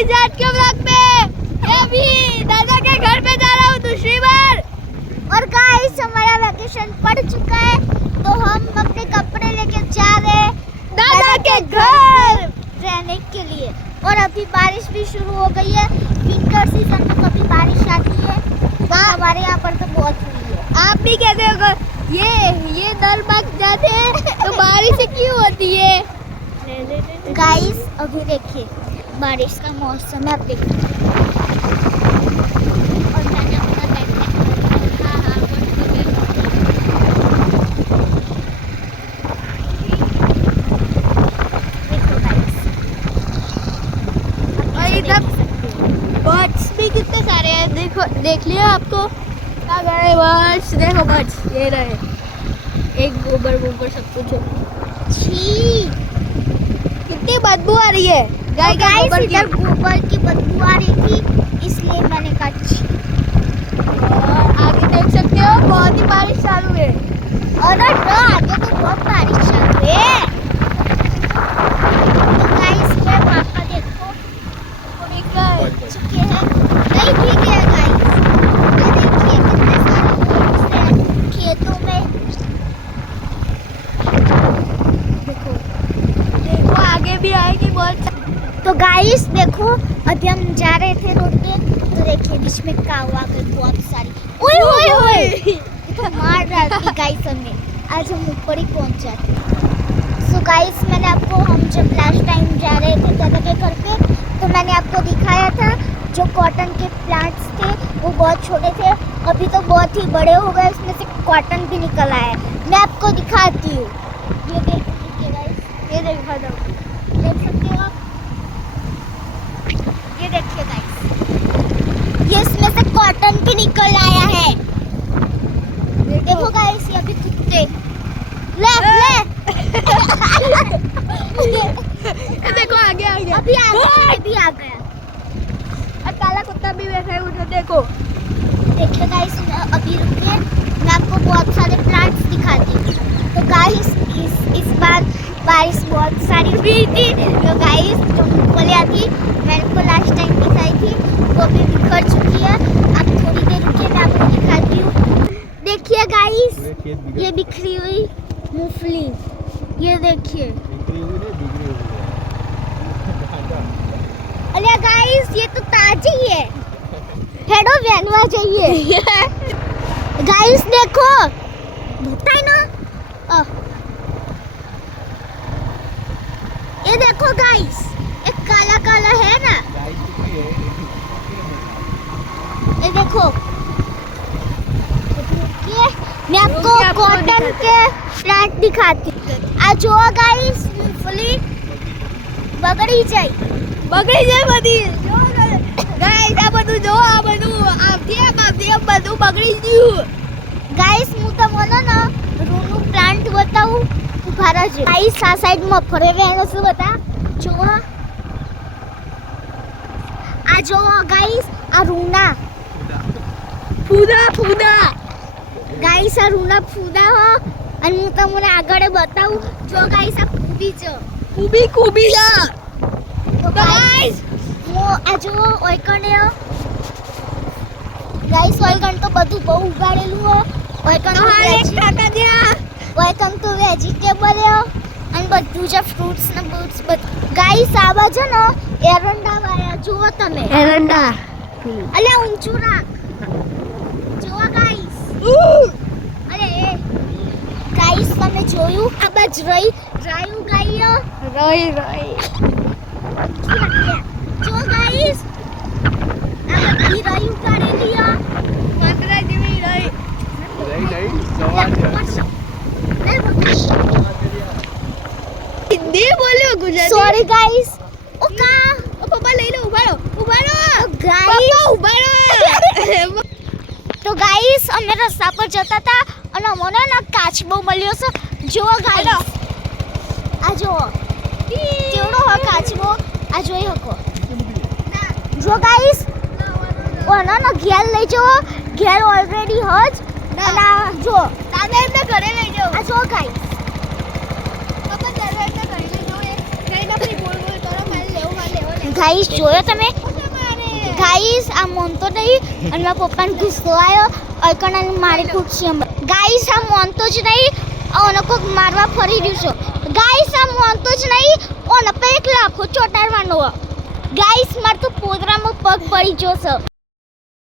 Guys आज के vlog में अभी दादा के घर पे जा रहा हूँ दूसरी बार। और गाइस हमारा वैकेशन पड़ चुका है तो हम अपने कपड़े लेके जा रहे हैं दादा के घर रहने के लिए। और अभी बारिश भी शुरू हो गई है। विंटर सीजन में कभी बारिश आती है, हमारे यहाँ पर तो बहुत हुई है। आप भी कहते हो ये दल बाग जाते हैं तो बारिश क्यों होती है। गाइस अभी देखिए बारिश का मौसम है, आप देखिए। और मैंने अपना बैकपैक और इधर बर्ड्स भी कितने सारे हैं, देखो देख लिया आपको क्या गए बर्ड्स, देखो बर्ड्स ये रहे, एक गोबर सब कुछ है। छी कितनी बदबू आ रही है गाइस, इधर गोबर की बदबू आ रही थी इसलिए मैंने कहा छी। आगे देख सकते हो बहुत ही बारिश चालू है। और आगे तो बहुत बारिश चालू है। तो गाइस मैं पापा देखो चुके हैं, नहीं ठीक है गाइस। ये देखिए कितने सारे बर्ड्स हैं खेतों में। देखो आगे भी आएगी बहुत। तो गाइस देखो अभी हम जा रहे थे रोड पे तो देखिए बीच में काऊ आ गई बहुत सारी। ओए ओए ओए मार डालती गाइस हमें, आज हम ऊपर ही पहुंच जाते। सो गाइस मैंने आपको, हम जब लास्ट टाइम जा रहे थे दादा के घर पे तो मैंने आपको दिखाया था जो कॉटन के प्लांट्स थे वो बहुत छोटे थे, अभी तो बहुत ही बड़े हो गए, उसमें से कॉटन भी निकल आया है। मैं आपको दिखाती हूँ, ये देखिए गाइस, ये देखा दो, देख सकते हो आप, ये देखिए गाइस, ये इसमें से कॉटन भी निकल आया है। देखो गाइस ये अभी कुत्ते ले देखो आगे आ गया, अभी आ गया और काला कुत्ता भी बैठा है उधर देखो। देखिए गाइस अभी रुकिए, मैं आपको बहुत सारे प्लांट्स दिखाती हूँ। तो गाइस इस बार बारिश बहुत सारी हुई थी तो गाइस जो मूंगफलियाँ थी मैंने को लास्ट टाइम दिखाई थी वो भी बिखर चुकी है। अब थोड़ी देर रुकिए मैं आपको दिखाती हूँ। देखिए गाइस ये बिखरी हुई मूंगफली, ये देखिए। अरे गाइस ये तो ताजी है, हेडो बनवा चाहिए। गाइस देखो धोता है ना, ये देखो गाइस एक काला काला है ना, ये देखो। मैं आपको कॉटन के प्लांट दिखाती हूँ। आज जो गाइस मूंगफली बगड़ी जाए बधी ગાઈસ આ બધું જો, આ બધું આમ બધું બગડી ગયું ગાઈસ હું તમને ના રૂનું પ્લાન્ટ બતાવું, ઉભા રહેજો ગાઈસ। આ સાઈડ માં ફરેવે એનો શું બતા જો, આ જો ગાઈસ આ રૂના ફૂદા ગાઈસ આ રૂના ફૂદા હો। અને હું તમને આગળ બતાવું જો ગાઈસ આ કુબી છે, કુબી જા। તો ગાઈસ હું આ જો ઓયકણે ગાઈસ ઓયકણ તો બધું બહુ ઉગાડેલું હો। ઓયકણ તો કાકા જ્યાં ઓયકણ તો વેજીટેબલ હો અને બધું જે ફ્રૂટ્સ ને બુટ્સ બધું। ગાઈસ આ બાજુ ને એરંડા વાયા જુઓ તમે, એરંડા અલ્યા ઊંચું રાખ જુઓ ગાઈસ। અરે ગાઈસ તમે જોયું આ બાજ રાયું ગાયો રહી જો ગાઈસ આ બધી રાયું કાઢેલી આ મંદરા જેવી રહી हिंदी बोलो गुजराती। सॉरी गाइस ओ का ओ पापा ले लो, उभारो गाइस पापा उभारो। तो गाइस અમે રસ્તા પર જતા હતા અને મને ના કાચબો મળ્યો છે જો ગાઈસ, આ જો કેવડો હો કાચબો આ જોઈ હકો જો ગાઈસ। ઓનો ના ઘેર લઈ જાઓ, ઘેર ઓલરેડી હજ અને જો દાદા એમને ઘરે લઈ જાઓ। આ જો ગાઈસ પાપા દાદા એમને ઘરે લઈ જાઓ, એ કઈ ના ભાઈ બોલ કરો, મારે લેવો ગાઈસ જોયો તમે ગાઈસ આ મોનતો નહીં અને મારા પપ્પાને ગુસ્સો આવ્યો અકણાને મારી ખુરશી ગાઈસ આ મોનતો જ નહીં ઓને કોક મારવા ફરી રહ્યું છે ગાઈસ આ મોનતો જ નહીં ઓને પર એક લાખો ચોટાડવાનો ગાઈસ માર તો પોદરામાં પગ પડી ગયો છે